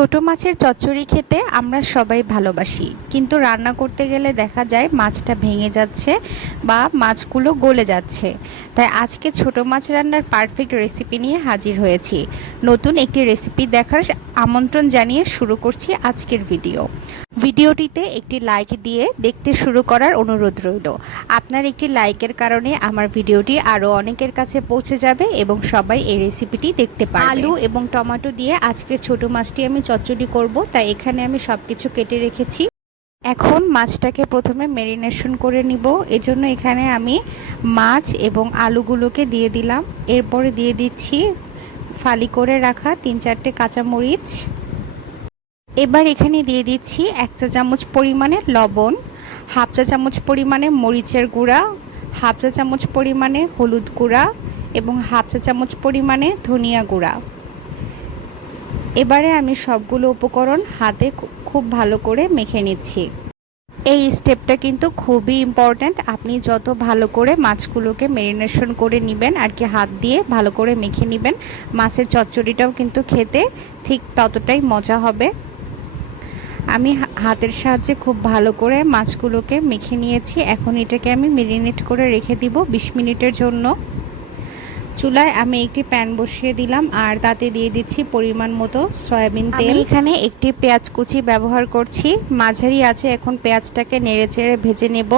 ছোট মাছের চচ্চড়ি খেতে আমরা সবাই ভালোবাসি, কিন্তু রান্না করতে গেলে দেখা যায় মাছটা ভেঙে যাচ্ছে বা মাছগুলো গলে যাচ্ছে। তাই আজকে ছোট মাছ রান্নার পারফেক্ট রেসিপি নিয়ে হাজির হয়েছি। নতুন একটি রেসিপি দেখার আমন্ত্রণ জানিয়ে শুরু করছি আজকের ভিডিওটিতে একটি লাইক দিয়ে দেখতে শুরু করার অনুরোধ রইল। আপনার একটি লাইকের কারণে আমার ভিডিওটি আরও অনেকের কাছে পৌঁছে যাবে এবং সবাই এই রেসিপিটি দেখতে পারবে। আলু এবং টমেটো দিয়ে আজকের ছোট মাছটি আমি চচ্চড়ি করব, তাই এখানে আমি সব কিছু কেটে রেখেছি। এখন মাছটাকে প্রথমে ম্যারিনেশন করে নিব। এজন্য এখানে আমি মাছ এবং আলুগুলোকে দিয়ে দিলাম। এরপরে দিয়ে দিচ্ছি ফালি করে রাখা 3-4টে কাঁচামরিচ। এবার এখানে দিয়ে দিচ্ছি 1 চা চামচ পরিমাণে লবণ, 1/2 চা চামচ পরিমাণে মরিচের গুঁড়া, 1/2 চা চামচ পরিমাণে হলুদ গুঁড়া এবং 1/2 চা চামচ পরিমাণে ধনিয়া গুঁড়া। এবারে আমি সবগুলো উপকরণ হাতে খুব ভালো করে মেখে নিচ্ছি। এই স্টেপটা কিন্তু খুবই ইম্পর্ট্যান্ট। আপনি যত ভালো করে মাছগুলোকে ম্যারিনেশন করে নেবেন আর কি, হাত দিয়ে ভালো করে মেখে নেবেন, মাছের চচ্চড়িটাও কিন্তু খেতে ঠিক ততটাই মজা হবে। আমি হাতের সাহায্যে খুব ভালো করে মাছগুলোকে মেখে নিয়েছি। এখন এটাকে আমি ম্যারিনেট করে রেখে দিব 20 মিনিটের জন্য। চুলায় আমি একটি প্যান বসিয়ে দিলাম আর তাতে দিয়ে দিচ্ছি পরিমাণ মতো সয়াবিন তেল। এখানে একটি পেঁয়াজ কুচি ব্যবহার করছি, মাঝারি আছে। এখন পেঁয়াজটাকে নেড়েচেড়ে ভেজে নেব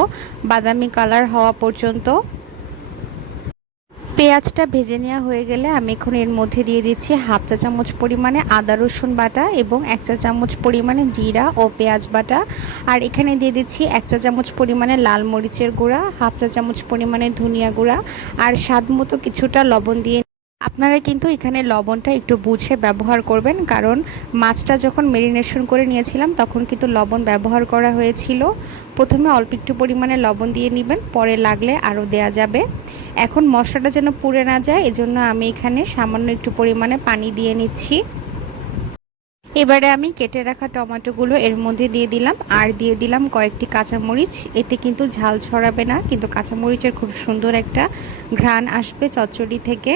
বাদামি কালার হওয়া পর্যন্ত। পেঁয়াজটা ভেজে নেওয়া হয়ে গেলে আমি এখন এর মধ্যে দিয়ে দিচ্ছি 1/2 চা চামচ পরিমাণে আদা রসুন বাটা এবং 1 চা চামচ পরিমাণে জিরা ও পেঁয়াজ বাটা। আর এখানে দিয়ে দিচ্ছি 1 চা চামচ পরিমাণে লাল মরিচের গুঁড়া, 1/2 চা চামচ পরিমাণে ধনিয়া গুঁড়া আর স্বাদ মতো কিছুটা লবণ দিয়ে। আপনারা কিন্তু এখানে লবণটা একটু বুঝে ব্যবহার করবেন, কারণ মাছটা যখন ম্যারিনেশন করে নিয়েছিলাম তখন কিন্তু লবণ ব্যবহার করা হয়েছিল। প্রথমে অল্প একটু পরিমাণে লবণ দিয়ে নেবেন, পরে লাগলে আরও দেয়া যাবে। এখন মশলাটা যেন পুড়ে না যায়, এজন্য আমি এখানে সামান্য একটু পরিমাণে পানি দিয়ে নিচ্ছি। এবারে আমি কেটে রাখা টমেটোগুলো এর মধ্যে দিয়ে দিলাম আর দিয়ে দিলাম কয়েকটি কাঁচামরিচ। এতে কিন্তু ঝাল ছড়াবে না, কিন্তু কাঁচামরিচের খুব সুন্দর একটা ঘ্রাণ আসবে চচ্চড়ি থেকে।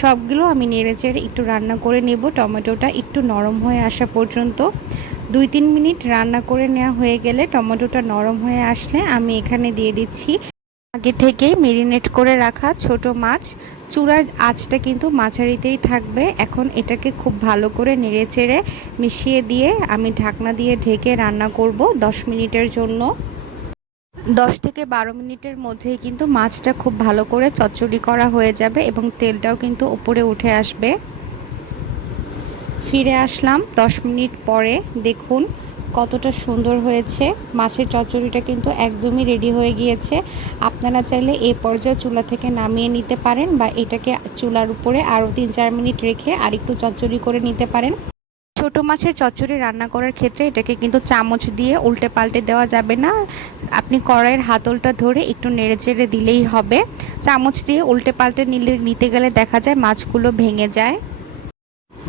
সবগুলো আমি নেড়েচেড়ে একটু রান্না করে নেব, টমেটোটা একটু নরম হয়ে আসা পর্যন্ত। 2-3 মিনিট রান্না করে নেওয়া হয়ে গেলে, টমেটোটা নরম হয়ে আসলে আমি এখানে দিয়ে দিচ্ছি আগে থেকেই ম্যারিনেট করে রাখা ছোট মাছ। চুলার আঁচটা কিন্তু মাঝারিতেই থাকবে। এখন এটাকে খুব ভালো করে নেড়েচেড়ে মিশিয়ে দিয়ে আমি ঢাকনা দিয়ে ঢেকে রান্না করব 10 মিনিটের জন্য। 10 থেকে 12 মিনিটের মধ্যেই কিন্তু মাছটা খুব ভালো করে চচ্চড়ি করা হয়ে যাবে এবং তেলটাও কিন্তু উপরে উঠে আসবে। ফিরে আসলাম 10 মিনিট পরে, দেখুন কতটা সুন্দর হয়েছে। মাছের চচ্চড়িটা কিন্তু একদমই রেডি হয়ে গিয়েছে। আপনারা চাইলে এই পর্যায়ে চুলা থেকে নামিয়ে নিতে পারেন বা এটাকে চুলার উপরে আরও 3-4 মিনিট রেখে আরেকটু চচ্চড়ি করে নিতে পারেন। ছোট মাছের চচ্চড়ি রান্না করার ক্ষেত্রে এটাকে কিন্তু চামচ দিয়ে উল্টে পাল্টে দেওয়া যাবে না। আপনি কড়াইয়ের হাতলটা ধরে একটু নেড়েচেড়ে দিলেই হবে। চামচ দিয়ে উল্টে পাল্টে নিতে গেলে দেখা যায় মাছগুলো ভেঙে যায়।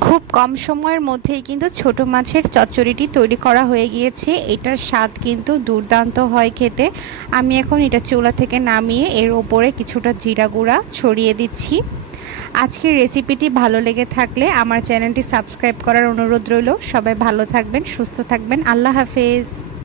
খুব কম সময়ের মধ্যেই কিন্তু ছোট মাছের চচ্চড়িটি তৈরি করা হয়ে গিয়েছে। এটার স্বাদ কিন্তু দুর্দান্ত হয় খেতে। আমি এখন এটা চুলা থেকে নামিয়ে এর ওপরে কিছুটা জিরা গুঁড়া ছড়িয়ে দিচ্ছি। আজকের রেসিপিটি ভালো লেগে থাকলে আমার চ্যানেলটি সাবস্ক্রাইব করার অনুরোধ রইল। সবাই ভালো থাকবেন, সুস্থ থাকবেন। আল্লাহ হাফেজ।